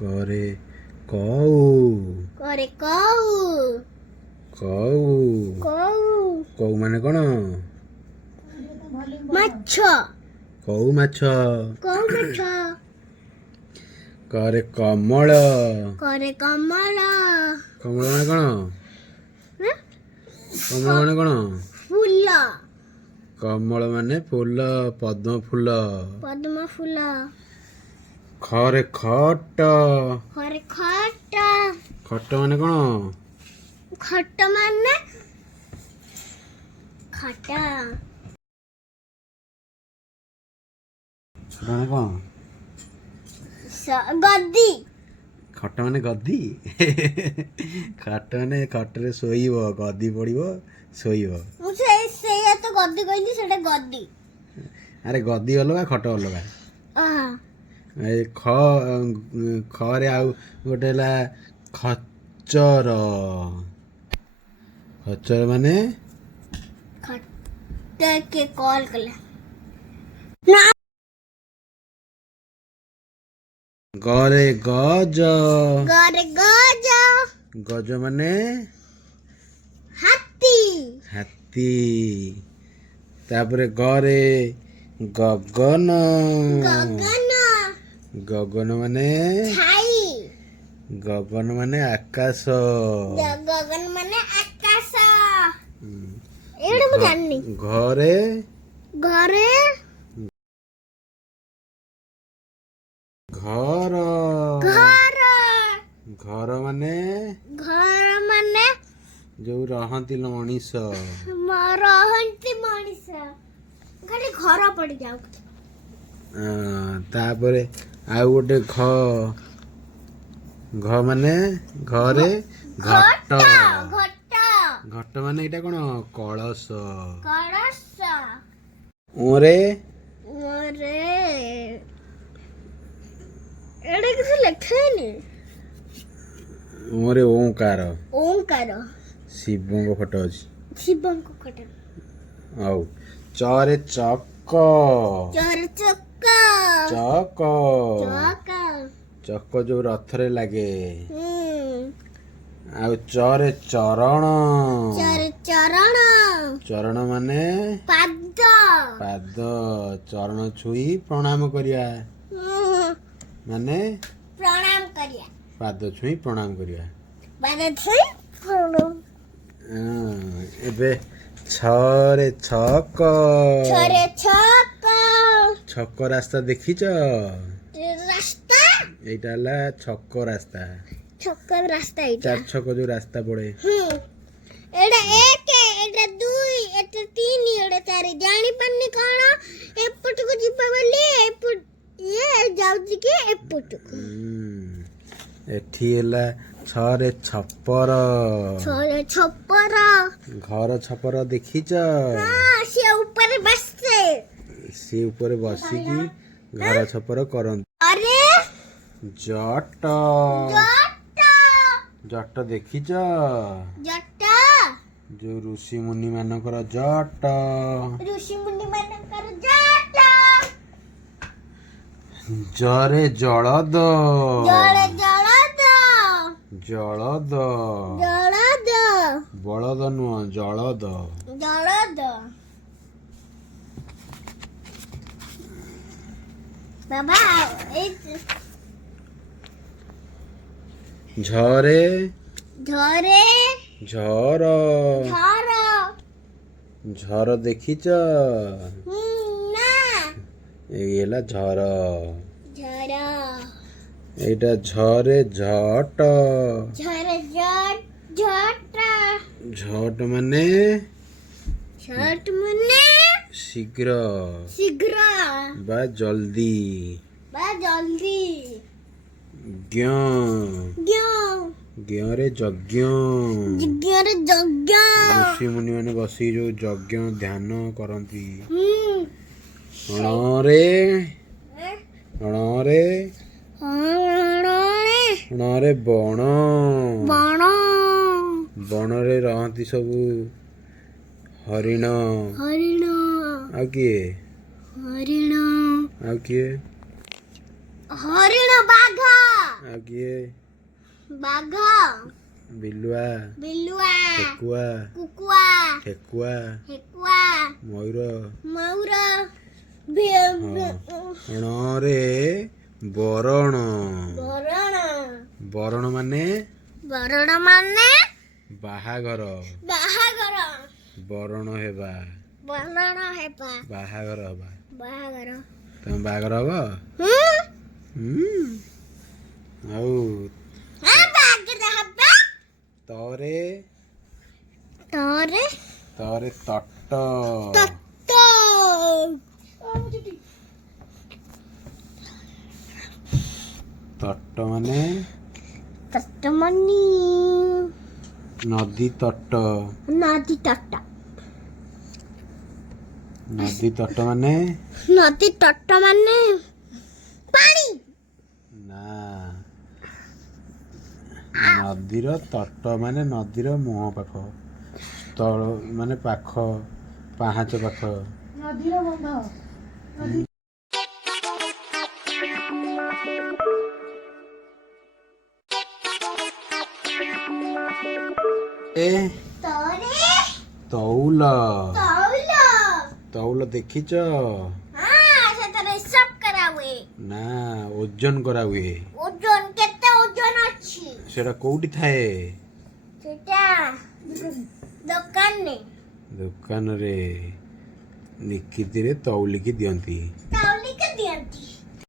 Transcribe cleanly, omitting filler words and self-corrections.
करे कौ करे कौ कौ कौ कौ माने कौन माछ कौ माछ कौ माछ करे कमल करे कमल कमल माने कौन कमल माने कौन फूल कमल माने फूल पद्म फूल पद्म फूल खरे खट करे खट खट माने कौन खट माने खटा माने कौन गद्दी खट माने गद्दी खट माने खटरे शोइब गद्दी पड़िब शोइब ସେଇଆ ତ ଗଦ୍ଦି କହିଲି ସେଟା ଗଦ୍ଦି ଆରେ ଗଦ୍ଦି ଅଲଗା ଖଟ ଅଲଗା ଏ ଖରେ ଆଉ ଗୋଟେ ହେଲା ଖଚର ଖଚର ମାନେ ଖଟ କେ କଲ୍ କଲା ଗରେ ଗଜ ଗରେ ଗଜ ଗଜ ମାନେ ହାତୀ ହାତୀ ତାପରେ ଗରେ ଗଗନ ଗଗନ ଗଗନ ମାନେ ଛାଇ ଗଗନ ମାନେ ଆକାଶ ଗଗନ ମାନେ ଆକାଶ ଏଇଟା ମୁଁ ଜାଣିନି ଘରେ ଘରେ ଘର ଘର ଘର ମାନେ ଯୋଉ ରହନ୍ତି ମଣିଷ ରହନ୍ତି ମଣିଷ ଖାଲି ଘର ପଡିଯାଉ ତାପରେ ଆଉ ଗୋଟେ ଘ ମାନେ ଘରେ ଘଟ ଘଟ ଘଟ ମାନେ ଏଇଟା କଣ କଳସ କଳସ ଓରେ ଏଇଟା କିଛି ଲେଖେନି ଓରେ ଓଁକାର ଓଁକାର ଶିବଙ୍କ ଫଟୋ ଅଛି ଶିବଙ୍କ ଫଟୋ ଆଉ ଚରେ ଚକ ଚରେ ଚକ ଚକ ଚକ ଚକ ଯୋଉ ରଥରେ ଲାଗେ ଆଉ ଚରେ ଚରଣ ଚରେ ଚରଣ ଚରଣ ମାନେ ପାଦ ପାଦ ଚରଣ ଛୁଇଁ ପ୍ରଣାମ କରିବା ମାନେ ପ୍ରଣାମ କରିବା ପାଦ ଛୁଇଁ ପ୍ରଣାମ କରିବା ପାଦ ଛୁଇଁ ଏବେ ଛରେ ଛକ ଛରେ ଛକ ଛକ ରାସ୍ତା ଦେଖିଛ ରାସ୍ତା ଏଇଟା ହେଲା ଛକ ରାସ୍ତା ଛକ ରାସ୍ତା ଏଇଟା ଚାରି ଛକ ଯୋଉ ରାସ୍ତା ପଡେ ଏଇଟା ଏକ ଏଇଟା ଦୁଇ ଏଇଟା ତିନି ଏଇଟା ଚାରି ଜାଣିପାରୁନି କଣ ଏପଟକୁ ଯିବା ବୋଲି ଇଏ ଯାଉଛି କି ଏପଟକୁ ଏଠି ହେଲା ଛରେ ଛପର ଛରେ ଛପର ଘର ଛପର ଦେଖିଛ ସେ ଉପରେ ବସେ ସେ ଉପରେ ବସିକି ଘର ଛପର କରନ୍ତି ଆରେ ଜଟ ଜଟ ଦେଖିଛ ଜଟ ଯୋଉ ଋଷି ମୁନି ମାନଙ୍କର ଜଟ ଋଷି ମୁନି ମାନଙ୍କର ଜଟ ଜରେ ଜଳଦ ଜଳେ ଜଳଦ ଜଳଦ ଜଳଦ ବଳଦ ନୁହଁ ଜଳଦ ଜଳଦ ବାବା ଝରେ ଝରେ ଝର ଝର ଝର ଦେଖିଛ ନା ଏଇ ହେଲା ଝର ଝର ଏଇଟା ଝରେ ଝଟ ଝରେ ଝଟ ଝଟ ମାନେ ଝଟ ମାନେ ଶୀଘ୍ର ଶୀଘ୍ର ବା ଜଲ୍ଦି ବା ଜଲ୍ଦି ଜ୍ଞ ଜ୍ଞ ଜ୍ଞରେ ଯଜ୍ଞ ଯଜ୍ଞରେ ଯଜ୍ଞ ଋଷି ମୁନି ମାନେ ବସି ଯୋଉ ଯଜ୍ଞ ଧ୍ୟାନ କରନ୍ତି ଣରେ ଣରେ ଣରେ ବଣ ବଣ ବଣରେ ରହନ୍ତି ସବୁ ହରିଣ ହରିଣ ଆଉ କିଏ ହରିଣ ଆଉ କିଏ ହରିଣ ବାଘ ଆଉ କିଏ? ବାଘ, ବିଲୁଆ, ବିଲୁଆ, ଠେକୁଆ, କୁକୁଆ, ଠେକୁଆ, ଠେକୁଆ, ମୟୂର। ମୟୂର, ଣରେ ବରଣ। ବରଣ, ବରଣ ମାନେ ବରଣ ମାନେ ବାହାଘର। ବାହାଘର, ବରଣ ହେବା, ବରଣ ହେବା, ବାହାଘର ହବା। ବାହାଘର। ତମ ବାହାଘର ହବ? ଆଉ ବାହାଘର ହବା। ତରେ ତରେ ତରେ ତଟ। ତଟ, ତଟ ମାନେ ତଟମଣି, ନଦୀ ତଟ। ନଦୀ ତଟ, ନଦୀ ତଟ ମାନେ ନଦୀ ତଟ ମାନେ ପାଣି। ନା, ନଦୀର ତଟ ମାନେ ନଦୀର ମୁହଁ ପାଖ, ସ୍ଥଳ ମାନେ ପାଖ, ପାହାଚ ପାଖ। ନଦୀର ବନ୍ଧ। ତରେ ତଉଲ। ତୈଳ। ତଉଲ ଦେଖିଛ? ସେଥିରେ ହିସାବ କରାହୁଏ। ନା, ଓଜନ କରା ହୁଏ। ଓଜନ କେତେ ଓଜନ ଅଛି? ସେଟା କୋଉଠି ଥାଏ? ସେଟା ଦୋକାନରେ। ଦୋକାନରେ ନିକିତିରେ ତଉଲିକି ଦିଅନ୍ତି।